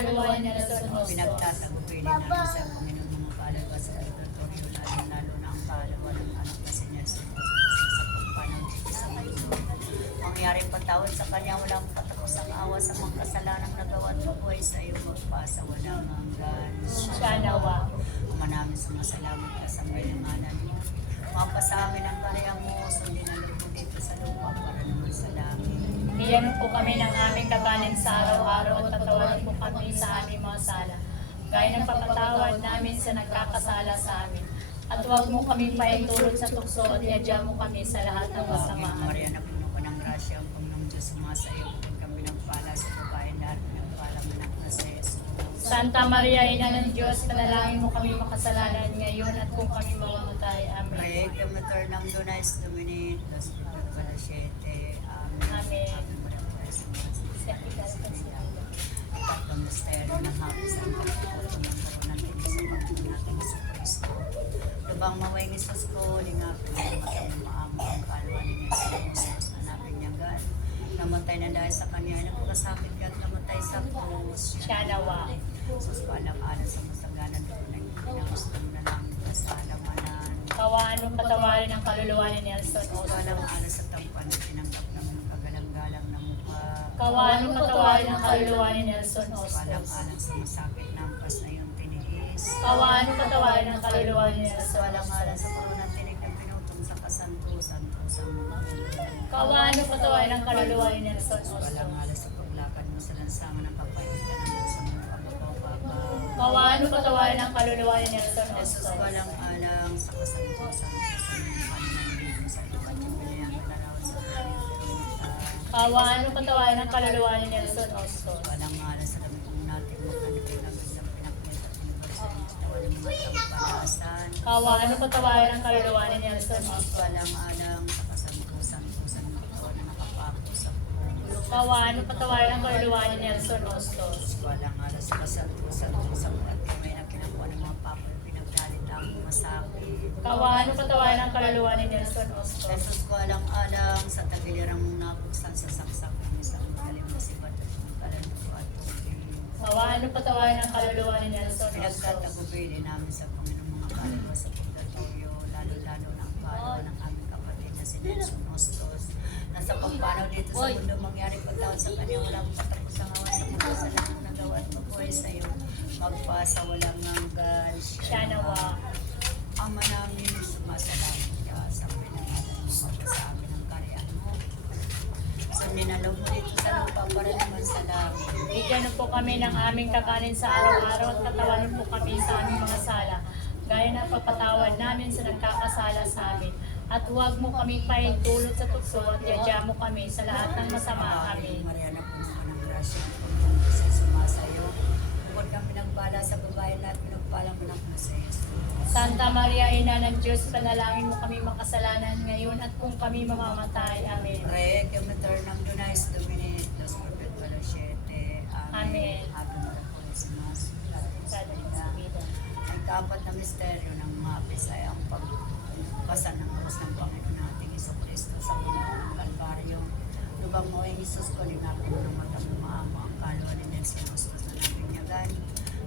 kaluluwa ni Nelson Ostos. Pinagtatagumpay namin sa Panginoon mga kaluluwa sa purgatorio, lalo-lalo na ang kaluluwa ng anak na si Ostos sa pagpanang sa. Mangyari patawad sa kanya, walang katapusang awa sa mga kasalanang nagawa at mabuhay sa iyo magpasa walang hanggan. Siya nawa. Ama namin sumasalamat ka sa ngalanganan mo. Mapa sa amin ang mo, sundin ang mo dito sa lupa para naman sa langit. Bigyan mo po kami ng aming kakanin sa araw-araw at patawarin po kami sa aming mga sala. Gaya ng papatawad namin sa nagkakasala sa amin. At huwag mo kami paitulot sa tukso at yadya mo kami sa lahat ng masama. Maria, na puno ka ng grasya, ang Panginoong Diyos sumasa iyo, huwag kang pinagpala sa babae lahat pinagpala mo anak na si Jesus. Santa Maria, Ina ng Diyos, panalangin mo kami makasalanan ngayon at kung kami mamamatay. Amen. Prayer mater ng Dunais Domini, Dos Siete. Amen. Amen. Tatlong misteryo ng hapis ang pagkukulo ng karoon ng sa Panginoon natin sa Kristo. Lubang maway ni Jesus ko, lingapin ang matang maamo ang kalwa ni Jesus, hanapin niya God. Namatay na dahil sa kanya, ay napakasakit ka at namatay sa krus. Siya nawa. Sus ko alam-alam sa masaganan ko na pinagusto mo na namin sa alamanan. Kawaan mo patawarin ang kaluluwa ni Nelson Sus ko Ostos. alam-alam sa tampan na tinanggap naman ng kagalang-galang na mukha. Kawaan mo patawarin ang kaluluwa ni Nelson Sus ko Ostos. alam-alam sa masakit na ampas na iyong tiniis. Kawaan mo patawarin ang kaluluwa ni Nelson ko alam-alam Ostos. sa kurunang tinig na pinutong sa kasantusan ko sa mundo. Kawaan mo patawarin ang kaluluwa ni Nelson Sus ko Ostos. alam-alam sa paglakad mo sa lansangan ng kapaitan ng sa mga mo patawarin ang kaluluwa ni Nelson Ostos. walang alang sa kasantosan sa sa. Kawaan mo patawarin ang kaluluwa ni Nelson Ostos. Walang alang sa damit mo natin sa. Kawaan mo patawarin ang kaluluwa ni Nelson Ostos. walang alang sa saan magkawa na nakapako sa. Kawaan mo patawarin ang kaluluwa ni Nelson. Jesus walang alang sa kasantosan kung saan at may na kinakuha ng mga papel pinagdalit ang masakit. Kawaan mo patawarin ang kaluluwa ni Nelson Ostos. Jesus ko alang alang sa tagilirang nabuksan sa saksak ng isang magaling na si Bato ng kalanto at mo patawarin ang kaluluwa ni Nelson Ostos. Pinagtatagubay din namin sa Panginoong mga kaluluwa sa purgatorio, lalo-lalo na ang kaluluwa ng aming kapatid na si Nelson Ostos. Nasa pagpanaw dito sa mundo, mangyari pagtawad sa kanya, walang patapusang awan sa mga kasalanan na gawa at mabuhay sa iyo. Magpasa walang hanggan. Siya nawa. Ama namin, sumasalamat ka sa pinangalan mo sa amin ang karyaan mo. Sa ninalaw mo dito sa lupa para naman sa langit. Bigyan mo po kami ng aming kakanin sa araw-araw at katawanin po kami sa aming mga sala. Gaya ng pagpatawad namin sa nagkakasala sa amin. At huwag mo kami paintulot sa tukso at yadya mo kami sa lahat ng masama. Amen. Maria na puno ka ng grasya, ang sumasayo. Bukod kang pinagbala sa babae lahat, pinagpalang mo ng Jesus. Santa Maria, Ina ng Diyos, panalangin mo kami makasalanan ngayon at kung kami mamamatay. Amen. Rey, kamater ng Dunais, Dominic, Dos Perpetual Siete. Amen. Ave Maria Purísimas, Latin sa Sa Vida. vida. Ang kaapat na misteryo ng mga ay ang pagpasan ng krus ng Panginoon nating Iso Kristo sa Panginoon ng Kalbaryo. Lubang mo ay Jesus ko, linapin mo ng mata mo maamo ang kalwa ni Nelson Ostos na nabinyagan.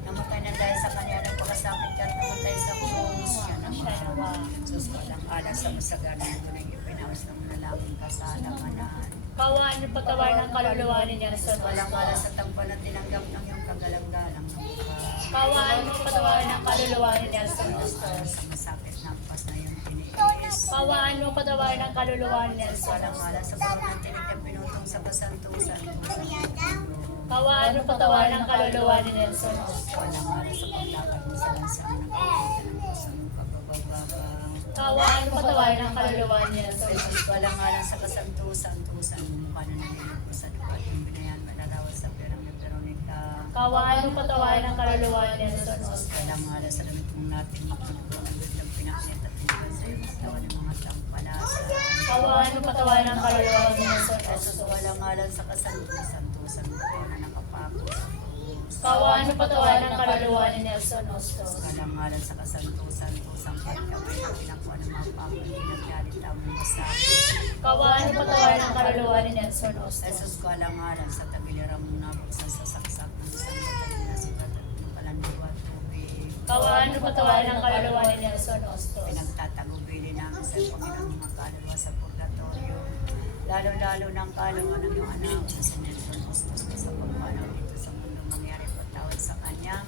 Namatay na dahil sa kanya ng pagkasakit ka at namatay sa krus. Siya na Siya nawa. Sus ko lang alas sa masaganan ko na ipinawas ng manalangin ka sa alamanan. Kawaan mo patawarin ang kaluluwa ni Nelson Walang alas Ostos. sa tampo na tinanggap ng iyong kagalang-galang Kawaan mo patawarin ang kaluluwa ni Nelson. Sa masakit na iyong tiniis. Kawaan mo patawarin ang kaluluwa ni Nelson Walang alas sa parang tinig na pinutong sa kasantusan. Kawaan mo patawarin ang kaluluwa ni Nelson. Walang alas sa paglakad mo sa lansangan ng mo patawarin ang kaluluwa ni Nelson walang alas sa kasantusan, tusan mo pa na nagilip ko sa lupa yung binayan manarawas sa perang ng Veronica. Kawaan mo patawarin ang kaluluwa ni Nelson Ostos. Walang alas sa damit mong natin magpagpo ng gandang pinakit at sa sa tawa ng mga tampalasa. Kawaan mo patawarin ang kaluluwa ni Nelson Ostos. walang alas sa kasantusan, tusan mo pa na nakapako sa krus. Kawaan mo patawarin ang kaluluwa ni Nelson Ostos. Kalangalan sa kasantusan, tusang pagkabay na pinakuha ng mga papa, pinagyalit ang mga sa Kawaan mo patawarin ang kaluluwa ni Nelson Ostos. Jesus, sa tagiliran mong nabuksan sa saksak ng isang matagal na Kawaan mo patawan ng kaluluwa ni Nelson Ostos. Pinagtatagubili namin sa Panginoon mga kaluluwa sa purgatorio. Lalo-lalo ng kaluluwa ng iyong anak na si Nelson Ostos na sa pagpanaw dito sa mundo mangyari patawad sa kanya.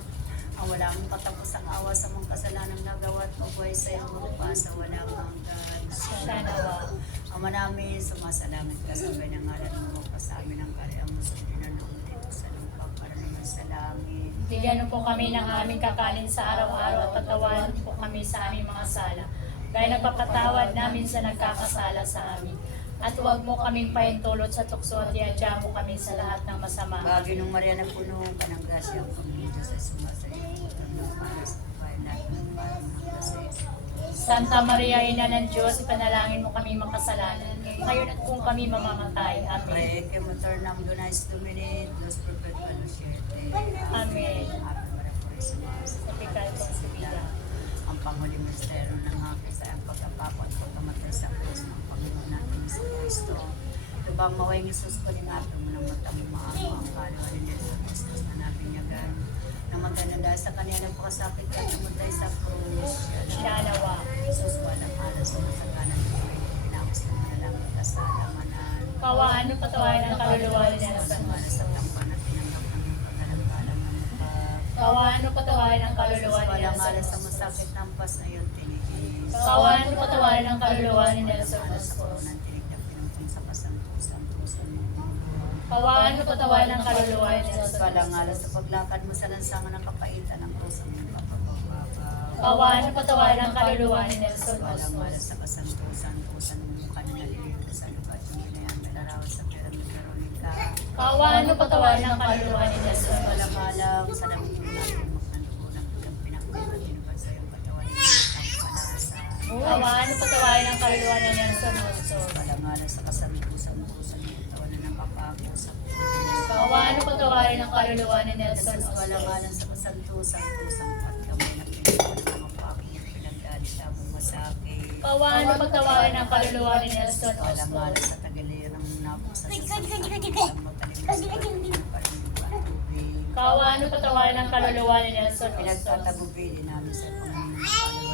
Ang wala mong katapusang awa sa mga kasalanan nagawa at mabuhay sa iyong lupa sa walang hanggan. Siya nawa. Ama namin, sumasalamat ka sa ng ngalan mo pa sa amin ang mo sa Bigyan po kami ng aming kakanin sa araw-araw at patawanan po kami sa aming mga sala. Gaya nagpapatawad namin sa nagkakasala sa amin. At huwag mo kaming pahintulot sa tukso at iadya mo kami sa lahat ng masama. Bagay nung Maria na puno ka ng grasya ang para sa ng ng kasi. Santa Maria, Ina ng Diyos, ipanalangin mo kami makasalanan. Ngayon at kung kami mamamatay. Amen. Pre, que maternam donais Domini, Dos perpetual siete. Amen. Ave Maria Purísima. Sa pikal kong sa vida. Ang panguling misteryo ng hapis ay ang pagkapako at pagkamatay sa krus ng Panginoon natin sa Kristo. Lubang maway ng Isus ko rin ato mo ng matang maamo ang kalwa ni Jesus Kristus na nabinyagan. Namatay na dahil sa kanya ng pakasakit at namatay sa krus. Siya nawa. Jesus walang alas sa masaganan sa lamanan. Kawaan ng patawarin ang kaluluwa niya sa sama na sa tampanan Kawaan ng patawarin ang kaluluwa niya sa mala sa masakit ng pas na iyong tinigis. Kawaan ng ang kaluluwa niya sa mas ko ng tinigdang sa pasantusan-tusan Kawaan ng patawarin ang kaluluwa niya sa palangala sa paglakad mo sa lansangan ng kapaitan ng pusang mga Kawaan ng patawarin ang kaluluwa ni Nelson Osmos. Sa kasama Kaawaan o patawarin ang kaluluwa ni Nelson Jesus malamalang sa namununan. Kaawaan o patawarin ang kaluluwa ni Jesus Moso. Malamalang sa kasamihan sa mukusan ng tawanan ng papako sa Kaawaan o patawarin ang kaluluwa ni Nelson Moso. Malamalang sa kasantusan ng tusang pagkamay ng pinagkakas sa akin. Pawan ang pagtawarin ng kaluluwa ni Nelson Oswald. Alam mo sa tagaliran ng napos. Kani, kani, kani, kani, kani. Kawaan mo patawarin ng kaluluwa ni Nelson Ostos. Pinagtatagubili namin sa Panginoon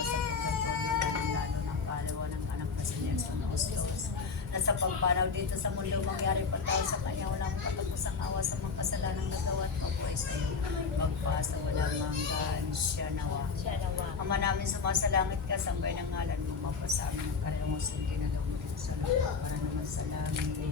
sa pagkatuloy lalo ng kalawa ng anak na si Nelson Ostos. Na sa pagpanaw dito sa mundo mangyari pa tao sa kanya walang patapusang awa sa mga kasalanang nagawa at mabuhay sa iyo. Magpasa walang hanggan siya nawa. Siya nawa. Ama namin sumasalangit ka, sambay ng ngalan mo, mapasama ng karayong hindi na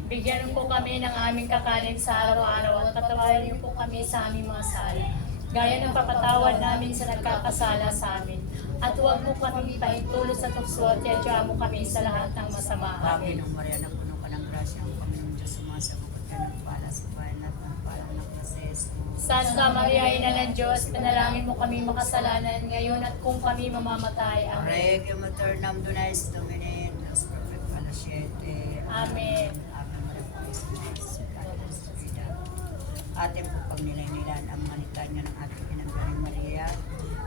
Bigyan po kami ng aming kakanin sa araw-araw at patawarin niyo po kami sa aming mga sala. Gaya ng papatawad namin sa nagkakasala sa amin. At huwag mo kami paitulot sa tukso at yadya mo kami sa lahat ng masama. Amin. Amin. Ng Maria na puno ka ng grasya, ang Panginoon Diyos sumasagot ka ng pala sa bayan at ng pala ng proseso. Santa Maria, Ina ng Diyos, panalangin mo kami makasalanan ngayon at kung kami mamamatay. Amen. Regio maternam donais Domini, Amen. Ate po pag nilay-nilan ang manitanya ng ating pinagaling Maria.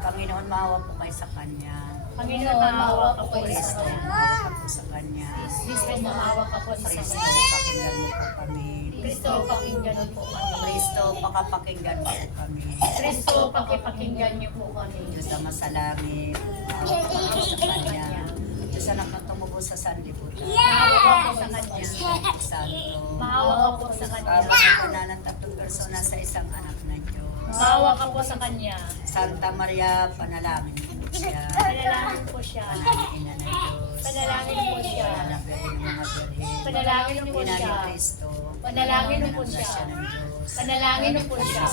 Panginoon, maawa po kayo sa Kanya. Panginoon, maawa po Kristo, sa kanya. sa Kanya. Kristo, maawa ka po sa Kristo, kanya. pakinggan mo po kami. Kristo, pakinggan niyo po kami. Kristo, pakapakinggan mo po kami. Kristo, pakipakinggan niyo po kami. Diyos na masalangit, maawa po sa Kanya. Diyos na nakatumubo sa sanlibutan. Po sa kanya. Santo. Maawa ka po sa kanya. Na ng tatlong persona sa isang anak na Diyos. Maawa ka po sa kanya. Santa Maria, panalangin mo siya. Panalangin po siya. Panalangin na ng Diyos. Panalangin po siya. Panalangin ng mga birhen. Panalangin po Ina ni siya. Kristo. Panalangin Ina po siya. ng Diyos. Panalangin po siya.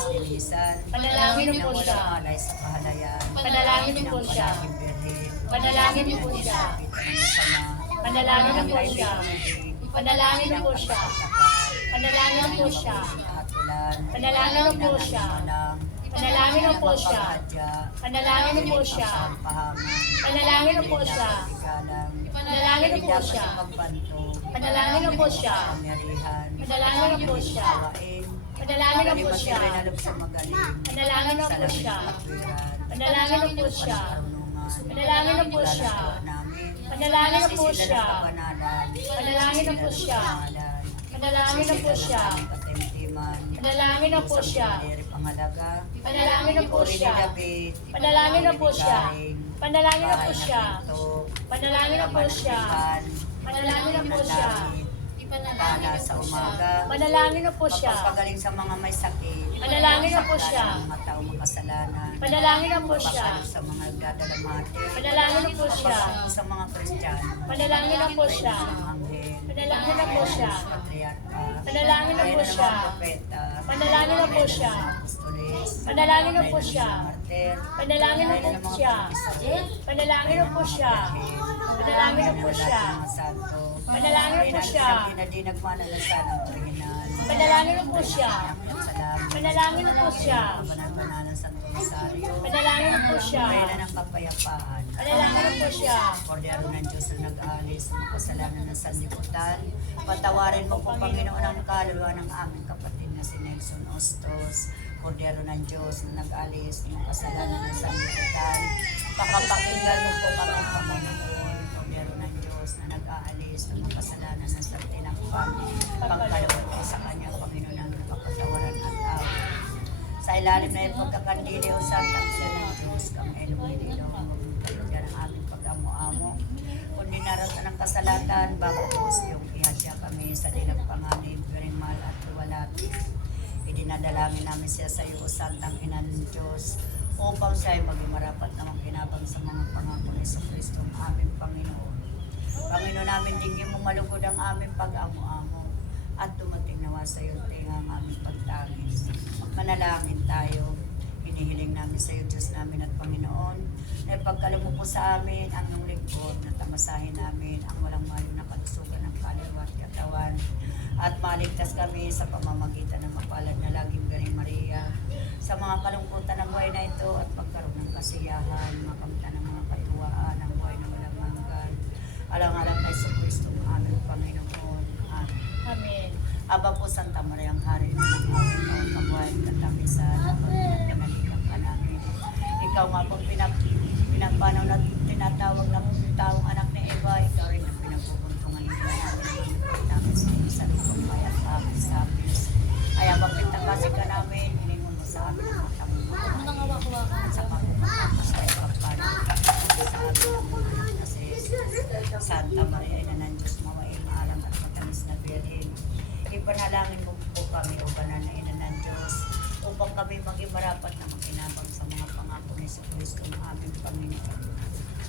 Panalangin po siya. alay sa kahalayan. Panalangin po siya. palaging birhen. Panalangin po siya. Panalangin po siya. Panalangin po siya. Panalangin po siya. Panalangin po siya. Panalangin po siya. Panalangin po siya. Panalangin po siya. Panalangin po siya. Panalangin po siya. Panalangin po siya. Panalangin po siya. Panalangin po siya. Panalangin po siya. Panalangin po siya. Panalangin po siya. Panalangin po siya. Panalangin po siya. Panalangin po siya. Panalangin na po siya. Panalangin na po siya. Panalangin na po siya. Panalangin na po siya. Panalangin na po siya. Tala sa umaga. Panalangin na po siya. Mapapagaling sa mga may sakit. Panalangin na po siya. mga tao makasalanan. Panalangin na po siya. Sa mga nagdadalamate. Panalangin na po siya. Sa mga Kristiyano. Panalangin na po siya. Panalangin na po siya. Panalangin na po siya. Panalangin na po siya. Panalangin na po siya. Panalangin na po siya. Panalangin na po siya. Panalangin na po siya. Panalangin na po siya. Panalangin na po siya. Panalangin na po siya. Banal-banalan sa Rosario. Panalangin na po siya. Reyna ng kapayapaan. Panalangin na po siya. Kordero ng Diyos na nag-aalis ng kasalanan ng sanlibutan. Patawarin mo po, Panginoon, ang kaluluwa ng aming kapatid na si Nelson Ostos. Kordero ng Diyos na nag-alis ng kasalanan ng sanlibutan. Pakapakinggan mo po kami, Panginoon. Kordero ng Diyos na nag-aalis ng kasalanan ng santinakpan. Pagkalawat po sa Kanya, Panginoon, ang napakatawaran at awit. Sa ilalim na yung pagkakandili o santang siya ng Diyos, kang Elohim, Pagkakandili ang aming pagkamu-amo. Kung dinaratan ng kasalatan, bago Diyos yung ihadya kami sa dilag panganib, mal at walat. Idinadalangin namin siya sa iyo, Santang Ina ng Diyos, upang siya ay maging marapat na makinabang sa mga pangako ni Iso Kristo, ang aming Panginoon. Panginoon namin, dinggin mo malugod ang aming pag-amo-amo at dumating nawa sa iyo tinga ang aming pagtangis. Magmanalangin tayo. Hinihiling namin sa iyo, Diyos namin at Panginoon, na ipagkalam mo po sa amin ang iyong lingkod na tamasahin namin ang walang mayo na kalusugan ng kaluluwa at katawan at maligtas kami sa pamamagitan ng mapalad na laging galing Maria sa mga kalungkutan ng buhay na ito at pagkaroon ng kasiyahan, makamta ng mga katuwaan ng buhay na walang hanggan. Alang-alang kay Iso Kristo, ang aming Panginoon. Amen. Amen. Aba po Santa Maria ang hari ng mga kabuhay katamisan at pagpapalilang ka namin. Ikaw nga po pinap pinapanaw na tinatawag na taong anak ni Eva, ikaw rin ang pinapupuntungan nila namin namin sa isa ng pagbayat sa amin sa amin. Ay abang kasi ka namin, hiningon mo sa amin ang. At sa pagpapakita sa ipagpanaw sa. Santa Maria, Ipanalangin mo po kami, o banal na ng Diyos, upang kami maging marapat na makinabang sa mga pangako ni Yesu Kristo ng aming Panginoon.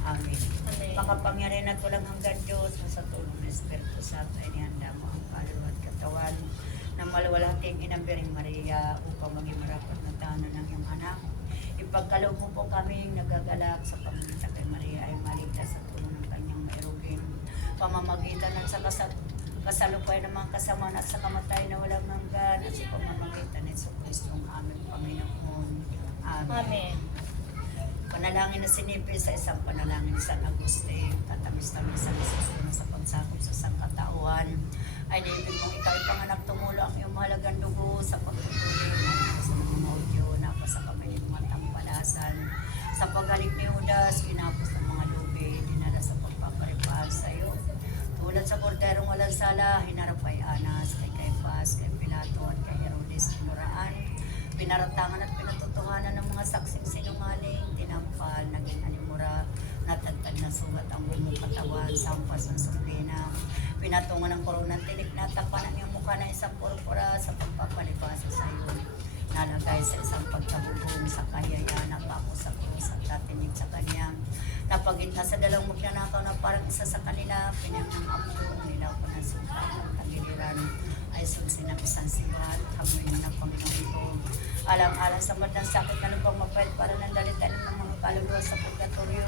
Amen. Amen. Makapangyarihan at walang hanggan Diyos na sa tulong ng Espiritu Santo ay nihanda mo ang kaluluwa at katawan ng maluwalhating inang Biring Maria upang maging marapat na tahanan ng iyong anak. Ipagkaloob mo po kami nagagalak sa pamamagitan kay Maria ay maligtas sa tulong ng kanyang mairugin. Pamamagitan at sa kasal kasalukay ng mga kasamaan at sa kamatay na walang hanggan at sa pamamagitan ni Yesu Kristo ang aming Panginoon. Amen. Amen. Panalangin na sinipin sa isang panalangin ni San Agustin, tatamis-tamis sa nasusunod sa pagsakop sa sangkatauhan, ay naibig mong ikaw ipanganak tumulo ang iyong mahalagang dugo sa pagtutuloy ng sa mga maudyo na sa kamay ng mga tampalasan. Sa pagalik ni Judas, kinapos ng mga lubi, dinala sa pagpaparipahal sa iyo. Tulad sa borderong walang sala, hinarap kay Anas, kay Caiphas, kay Pilato at kay Herodes Pinuraan. Pinaratangan at pinatutuhanan ng mga saksing sinungaling, tinampal, naging animura, natagtag na sugat ang buong katawan, sampas ng sumpina. Pinatungan ng koronang tinik, natakpan ang iyong mukha na isang purpura sa pagpapalibasa sa iyo. Nalagay sa isang pagkabubong sa kahiyaya, napako sa krus at kanya. Napagitna sa dalawang magnanakaw na parang isa sa kanila, pinangang abdo, nilaw ko ng ng kagiliran ay sugsi ng isang sibat, hamoy mo ng Panginoon ko. Alang-alang sa madang sakit na lubang mapait para ng dalitan ng mga kaluluwa sa purgatorio,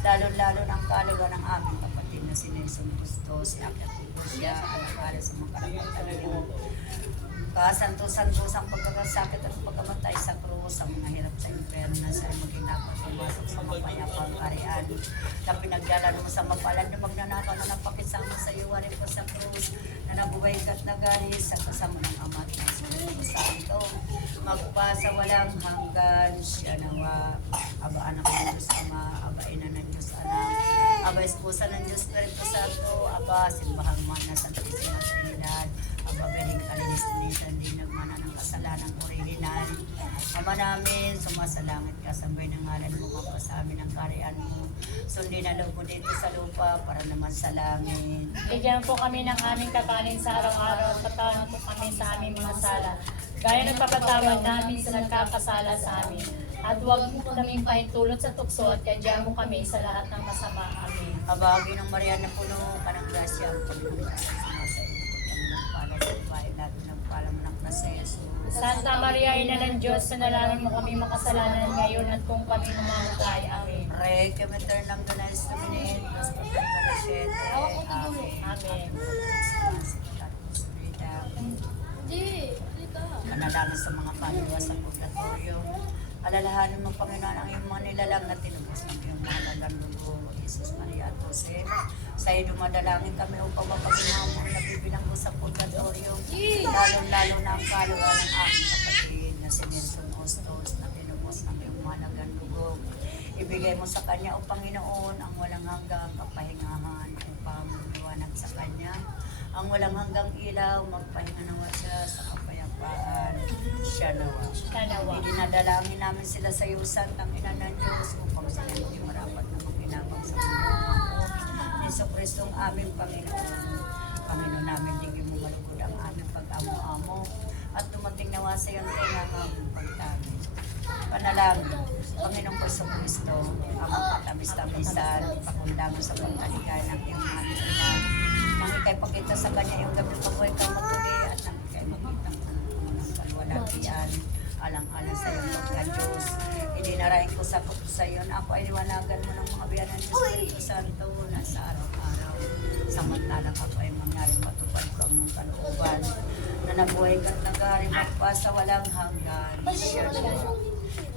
lalo-lalo ng kaluluwa ng aming kapatid na si Nelson Bustos, inakyat ko siya, alang-alang sa mga karapatan niyo. Kasanto-santosang pagkakasakit at pagkamatay sa krus, ang mga hirap sa impyerno na sa'yo maging dapat pumasok sa mapayapang karian. Na pinagdala mo sa mapalad na magnanakaw na napakisama sa iyo rin po sa krus na nabuhay ka't nagalis sa kasama ng Ama at Espiritu Santo. Magpasa walang hanggan siya nawa, aba anak ng Diyos Ama, aba ina ng Diyos Anak, aba esposa ng Diyos Espiritu Santo, aba simbahang mana sa Santisima Trinidad, aba beling kalinis ni din nagmana ng kasalanan original, namin, sumasalangit ka sa buhay ng ngalan mo, kapag sa amin ang karian mo. Sundin na loob mo dito sa lupa para naman sa langit. Bigyan po kami ng aming kakanin sa araw-araw at patawan po kami sa aming mga sala. Gaya ng papatawad namin sa nagkakasala sa amin. At huwag mo kaming pahintulot sa tukso at kadya mo kami sa lahat ng masama. Amen. Kabagi ng Maria na puno ka ng grasya ang Panginoon ay sumasa iyo. Ang pala sa bahay natin ng pala mo ng klase Jesus. Santa Maria, Ina ng Diyos, sanalangin mo kami makasalanan ngayon at kung kami namamatay. Amen. Rey, que me ternang ganas na minin, mas pagkat ka na siyete. Amen. Amen. Manalangin sa mga kaluluwa sa purgatorio. Alalahanin mo, Panginoon, ang iyong mga nilalang na tinubos ng iyong mga lalandugo, Jesus Maria at Jose. Sa iyo dumadalangin kami upang mapaginawa mo ang nabibilang mo sa purgatorio. Lalo-lalo na ang kaluluwa ng aking kapatid na si Nelson Ostos na tinubos ng iyong mga lalandugo. Ibigay mo sa kanya, O Panginoon, ang walang hanggang kapahingahan upang liwanag sa kanya. Ang walang hanggang ilaw, magpahinga nawa siya sa kapayapaan. Siya nawa. Tanawa. Dinadalangin namin sila sa iyo, Santang Ina ng Diyos, upang sila hindi marapat na makinabang sa mga Yeso Kristong aming Panginoon. Panginoon namin, digin mo malugod ang aming pag-amo-amo at dumating nawa sa iyo ang tenga ng aming pagtamin. Panalangin, Panginoong Kristo Kristo, ang katamis-tamisan, pakundangan sa pagtaligay ng iyong mga. Nang ikay pagkita sa kanya yung gabi pabuhay kang maguli at nang ikay magkita ng kalwalatian alang-alang sa iyo, Lord God Diyos. Idinarain ko sa sa iyo na ako ay liwanagan mo ng mga biyan ng Espiritu Santo na sa araw-araw. Samantalang ako ay mangyari matupad ko ang iyong kalooban na nabuhay ka't nagari magpa sa walang hanggan. Siya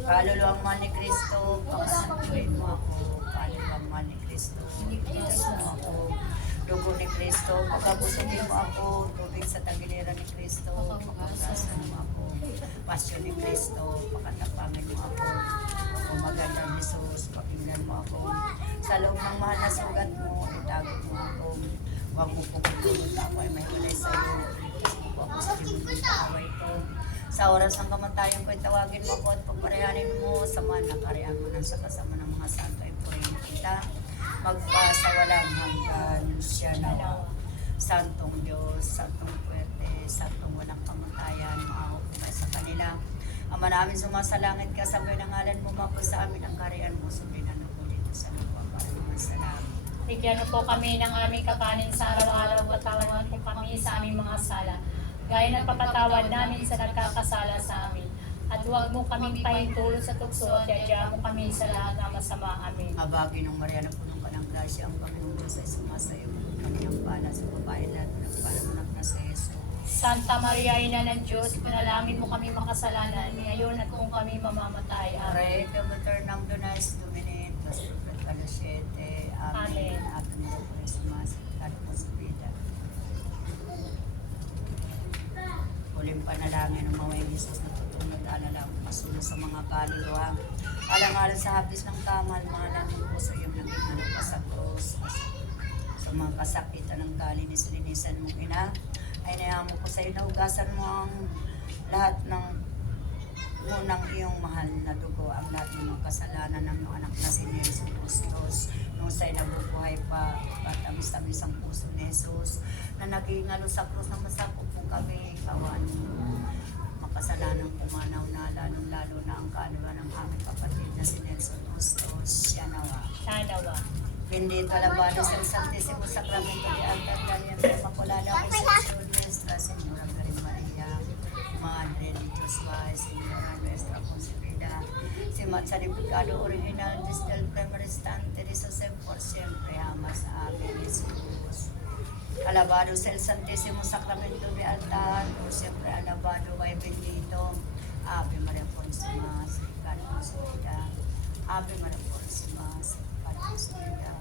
Kaluluwang mahal ni Kristo, pakasantuin mo ako. Kaluluwang mahal ni Kristo, ipitas mo ako. Dugo ni Kristo, pagkabusugin mo ako. Tubig sa tagiliran ni Kristo, pagkabrasan mo ako. Pasyon ni Kristo, pakatapangin mo ako. O magandang Jesus, pakinggan mo ako. Sa loob ng mahal na mo, itago mo ako. Huwag mo pupulunod ako ay may hulay sa iyo. Iligtas mo sa kaaway ko. Sa oras ng kamatayan ko, tawagin mo ako at pagparehanin mo sa mga nakariyan mo ng sa kasama ng mga santo ay purihin kita. Magpasa walang hanggan siya na Santong Diyos, Santong Puwerte, Santong walang kamatayan, maaupay sa kanila. Ama namin sumasalangit ka sa buhay ng ngalan mo, mako sa amin ang kariyan mo, sundinan mo dito sa lupa para naman sa namin. Bigyan mo po kami ng aming kakanin sa araw-araw, patawan mo po kami sa aming mga sala. Gaya ng papatawad namin sa nagkakasala sa amin. At huwag mo kaming pahintulot sa tukso at yadya mo kami sa lahat ng masama. Amen. Mabagi ng Maria na punong ka ng grasya, ang Panginoon Diyos ay sumasayo. Kami ang pala sa babae lahat ng pala mo na sa Yeso. Santa Maria, Ina ng Diyos, pinalangin mo kami makasalanan ngayon at kung kami mamamatay. Amen. Rey, que mater ng Donas, Domine, Prophet Calasiete, Amen. Amen. Amen. Amen. Christmas, Carlos Vida. Huling panalangin ng mga Jesus na tutunod alala ang masunod sa mga kaluluwa. Alang-alang sa hapis ng kamal, mga namin po sa iyong naging pa sa mga kasakitan ng kalinis-linisan mong ina, ay nayamo ko sa iyo na hugasan mo ang lahat ng Ngunang iyong mahal na dugo ang lahat ng mga kasalanan ng iyong anak na si Jesus Christos. Nung sa'yo nabubuhay pa, patamis-tamis ang puso ni Jesus, na nagingalo sa krus na masakop po kami, kawan makasalanan pumanaw na lalong lalo na ang kanuwa ng aming kapatid na si Nelson Bustos. Siya nawa. Tanawa. Bendito alabado sa Santísimo Sacramento de Alta Gracia de Inmaculada Concepción Nuestra Señora María María, Pai, Señora Nuestra Concebida, si Matsaripicado Original desde el primer instante de ser por siempre, jamás. Amén, Jesús. Alabado sea el Santísimo Sacramento de altar, por siempre alabado y bendito. Ave María Purísima, Santificada Concebida. Ave María Purísima, Santificada Concebida.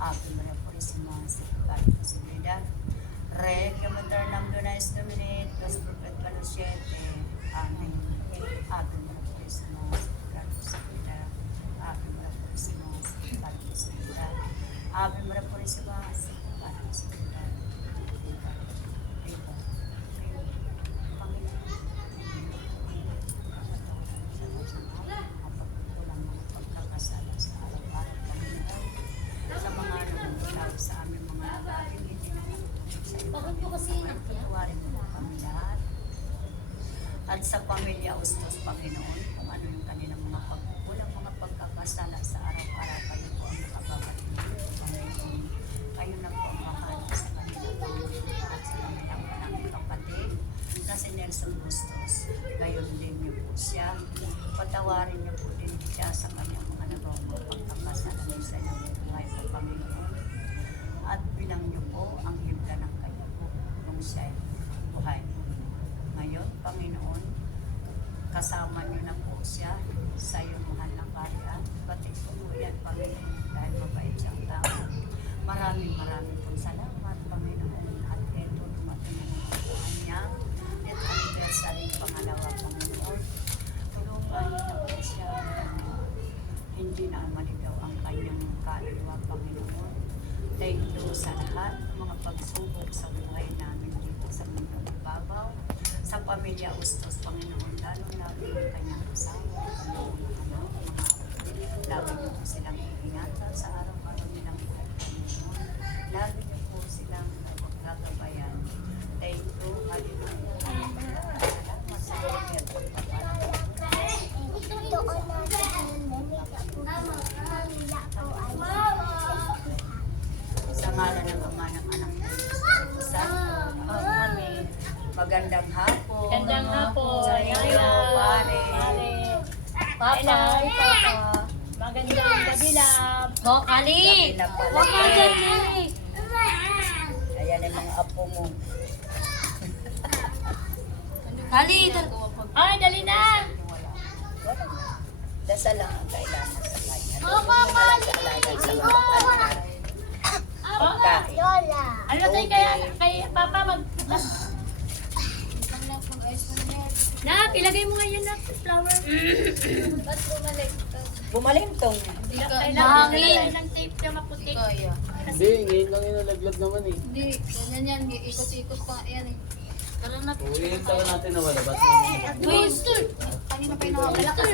Ave María Purísima, Santificada Concebida. Requiem aeternam Donis Domini, Dos Prophet Calusiete. Amen. Ave María Purísima, Santificada Concebida. Ave María Purísima, Santificada Concebida. Ave María Purísima, Santificada Concebida. Panginoon, at sa pamilya Ustos, Panginoon, kung ano yung kanilang mga pagkukulang, mga pagkakasala sa araw-araw, kayo po ang nakababalik. Panginoon, kayo na po ang mahanap sa kanila, Panginoon, at sa kanilang manang kapatid na si Nelson Bustos. Gayon din niyo po siya. Patawarin niyo po din siya sa kanyang mga nagawang mga pagkakasala sa inyong buhay po, Panginoon. At bilang niyo po ang himla ng kanya po nung siya ay buhay. Ngayon, Panginoon, kasama niyo na po siya sa iyong mahal na kaharian. Pati po po yan, Panginoon, dahil mabait siyang tao. Maraming maraming po salamat, Panginoon. At ito, dumating ang buhay niya. At anniversary pangalawa, Panginoon. Tulungan niyo na po siya na hindi na maligaw ang kanyang kaluluwa, Panginoon. Thank you sa lahat ng mga pagsubok sa buhay namin dito sa mundo babaw. Sa pamilya Ustos, Panginoon, lalo lalo ang kanyang asawa, ang mga anak, mga. Lalo niyo silang iingatan sa araw-araw nilang buhay, Panginoon. Lalo niyo po silang gagabayan. Thank you. Hallelujah. Salamat sa inyo at pagpapala. Sa ngalan ng Ama ng Anak ng Espiritu Santo. Amen. Magandang hapon. Gandang hapon. Sa inyo, Yaya. pare. Pare. Papa, Hello. Papa. Magandang gabi, love. Ho, Pala. Huwag ka dyan, Ali! Ayan ang mga apo mo. Ali! dal- Ay, dali na. Dasal lang ang kailangan sa kanya. Anak. Oh, Kahit. ano tayo kaya kay Papa mag... Na, ilagay mo ngayon na flower. Bumalintong. Kailangan ng tape na maputi. Kaya. Hindi, ngayon lang inalaglag naman eh. Hindi, ganyan yan. Ikot-ikot pa yan eh. Tara na. Uwiin talaga natin na wala. Ba't Uy, kanina pa yung nakakalakas.